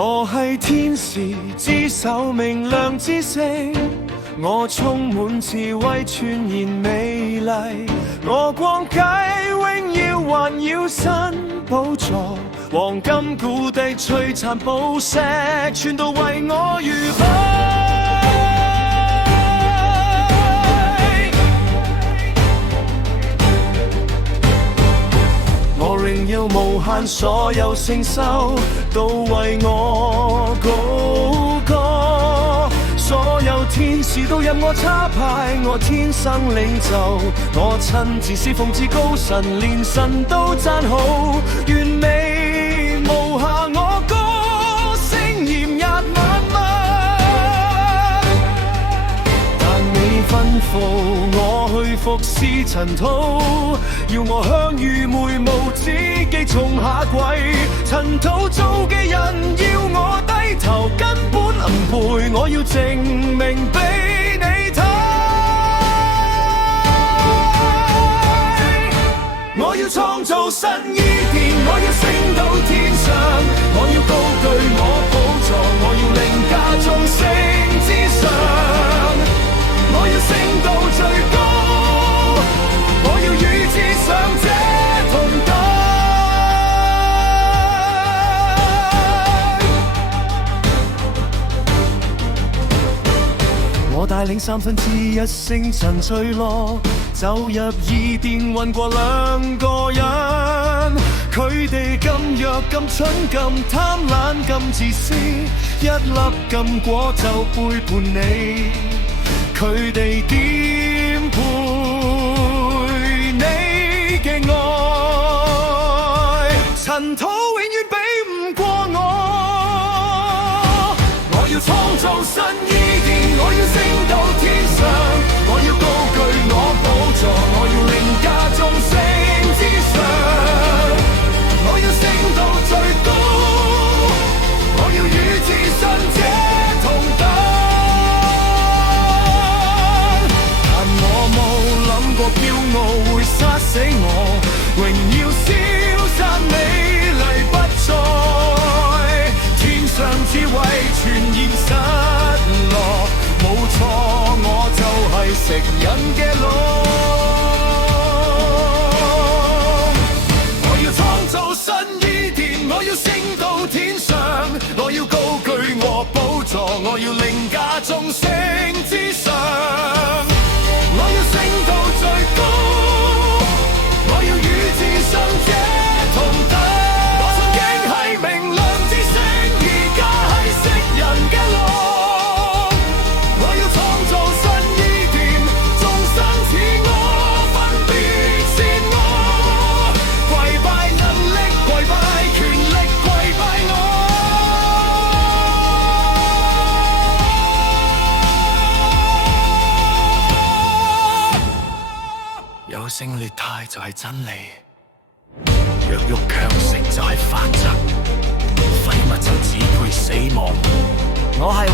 我係天使之手，明亮之星。我充滿智慧，全然美麗。我光輝榮耀環繞新寶座，黃金故地璀璨寶石，全都為我預備。我榮耀無限，所有聖修都為我高歌，所有天使都任我插牌，我天生領袖，我親自侍奉至高神，連神都讚好，完美無瑕我歌聲嚴壓萬物，但你吩咐我去服侍塵土，要我向愚昧無知記從下跪，塵土造嘅人要我低頭，根本唔配，我要證明俾你睇，我要創造新伊甸，我要升到天上，我要高舉我寶座，我要凌駕眾星之上，我要升到最高，我要與至上者同等。我帶領1/3星塵墜落，走入伊甸混過2個人，佢哋咁弱咁蠢咁貪婪咁自私，一粒禁果就背叛你，佢哋點配你嘅愛？塵土永遠比唔過我，我要創造新伊甸，我要升到天上，我要高舉我寶座，我要凌駕眾星之上，我要升到最高，我要與至上者同等，但我冇諗過驕傲會殺死我，榮耀消散美麗不再，天上智慧全然失落，冇錯我就係食人嘅鹿，我要創造新伊甸，我要升到天上，我要高舉我寶座，我要凌駕眾星之上，我要升到最高，我要與至上者同等，我曾經係明亮之星，而家係食人嘅鹿，我要創造新伊甸，眾生似我，分別善惡，跪拜能力，跪拜權力，跪拜我，優勝劣汰就係真理，弱肉強食就係法則，廢物就只配死亡。我係